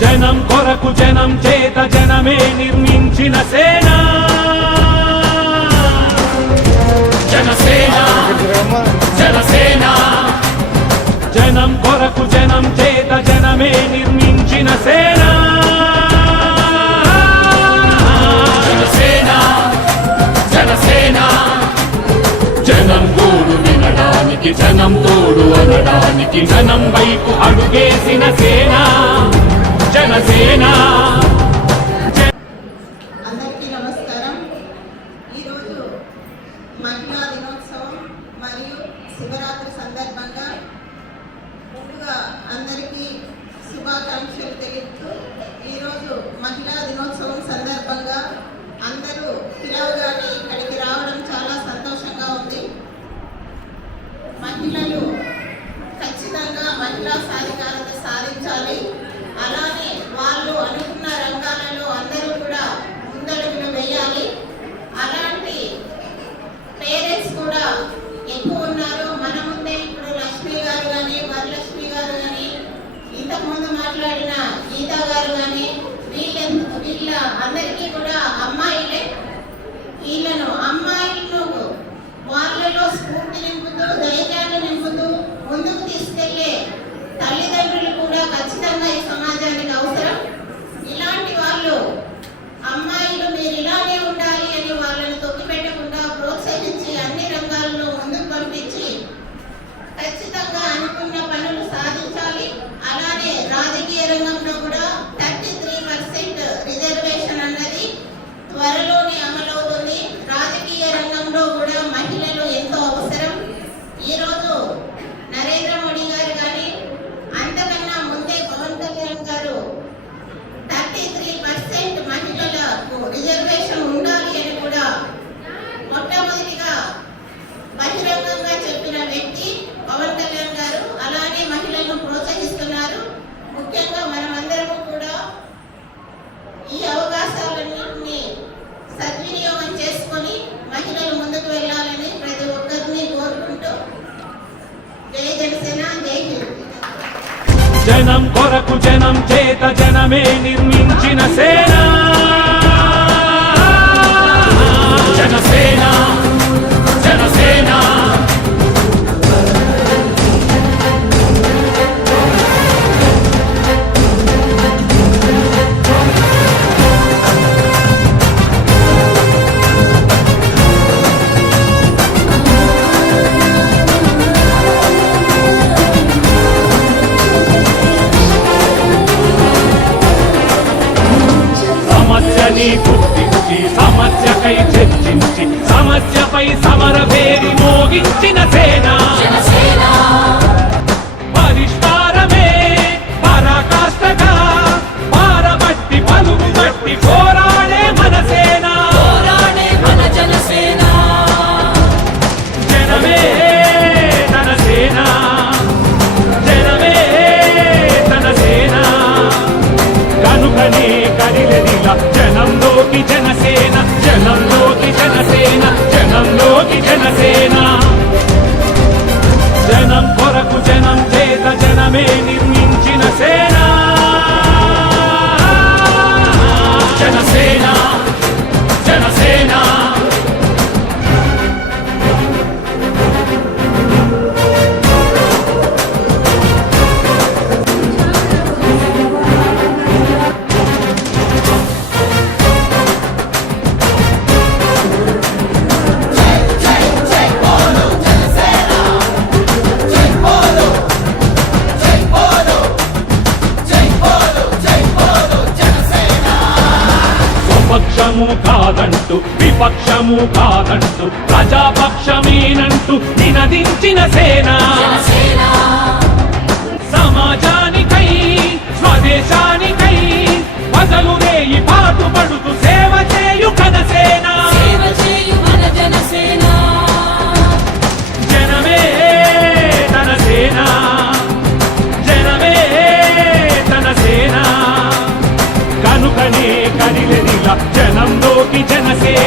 జనం కొరకు జనం చేత జనమే నిర్మించిన సేన జనసేన జనసేన జనం కొరకు జనం చేత జనమే నిర్మించిన సేన జనసేన జనసేన జనం గోడు వినడానికి జనం తోడు అనడానికి జనం వైపు అడుగేసిన సేన జనసేన. అందరికీ నమస్కారం. ఈరోజు మహిళా దినోత్సవం మరియు శివరాత్రి సందర్భంగా ముందుగా అందరికీ శుభాకాంక్షలు తెలుపుతూ ఈరోజు మహిళా దినోత్సవం సందర్భంగా అందరూ పిలవగానే ఇక్కడికి రావడం చాలా సంతోషంగా ఉంది. మహిళలు ఖచ్చితంగా మహిళా సాధికారత సాధించాలి. అలానే వాళ్ళు అనుకున్న రంగాలలో అందరూ కూడా ముందడుగులు వేయాలి. అలాంటి పేరెంట్స్ కూడా ఎక్కువ ఉన్నారు. మన ముందే ఇప్పుడు లక్ష్మి గారు కానీ వరలక్ష్మి గారు కానీ ఇంతకుముందు మాట్లాడిన గీతా గారు కానీ వీళ్ళ అందరికీ కూడా అమ్మాయిలే. వీళ్ళను అమ్మాయిలను వాళ్ళలో స్ఫూర్తి నింపుతూ ధైర్యాన్ని నింపుతూ ముందుకు తీసుకెళ్లే తల్లిదండ్రులు కూడా ఖచ్చితంగా ఈ సమాజానికి అవసరం. ఇలాంటి వాళ్ళు అమ్మాయిలు మీరు ఇలానే ఉండాలి అని వాళ్ళని తొక్కిపెట్టకుండా ప్రోత్సహించి అన్ని రంగాల్లో ముందుకు పంపించి ఖచ్చితంగా అనుకున్న పనులు సాధించాలి. అలానే రాజకీయ రంగంలో కూడా 33% రిజర్వేషన్ అన్నది త్వరలోనే అమలవుతుంది. రాజకీయ రంగంలో కూడా మహిళలు ఎంతో అవసరం. ఈరోజు నరేంద్ర మోడీ గారు కానీ అంతకన్నా ముందే పవన్ కళ్యాణ్ గారు 33% మహిళలకు రిజర్వేషన్ ఉండాలి అని కూడా మొట్టమొదటిగా బహిరంగంగా చెప్పిన వ్యక్తి పవన్ కళ్యాణ్ గారు. అలానే మహిళలను ప్రోత్సహిస్తున్నారు. ముఖ్యంగా మనమందరము కూడా ఈ అవకాశాలన్నింటినీ సద్వినియోగం చేసుకొని మహిళలు ముందుకు వెళ్ళాలని ప్రతి ఒక్కరిని కోరుకుంటూ జై జనసేన జై హింద్. జనం కొరకు జనం చేత జనమే నిర్మించిన సేన జనసేన జనసేన. సమస్యని గుర్తించి సమస్యకై చర్చించి సమస్యపై సమర పేరి మోగించిన సేన పరిష్కారమే పరాకాష్ఠగా పారబట్టి పలుగుబట్టి పోరాడే మన సేన జనమే తన సేన జనమే తన సేన. కనుకనే కదిలెదిలా జనంలోకి జనసేన జనంలోకి జనసేన జనంలోకి జనసేన. జనం కొరకు జనం చేత జనమే నిర్మించిన సేన జనసేన జనసేన. పక్షము కాదంటూ విపక్షము కాదంటూ ప్రజాపక్షమేనంటూ నినదించిన సేన సమాజానికై స్వదేశానికై ప్రజలు రేయి పాటుపడుతూ సేవ చేయు కనసేన జనమే తన సేన జనమే తన సేన. కనుకనే కదిలెదిలా జనంలోకి జనసేన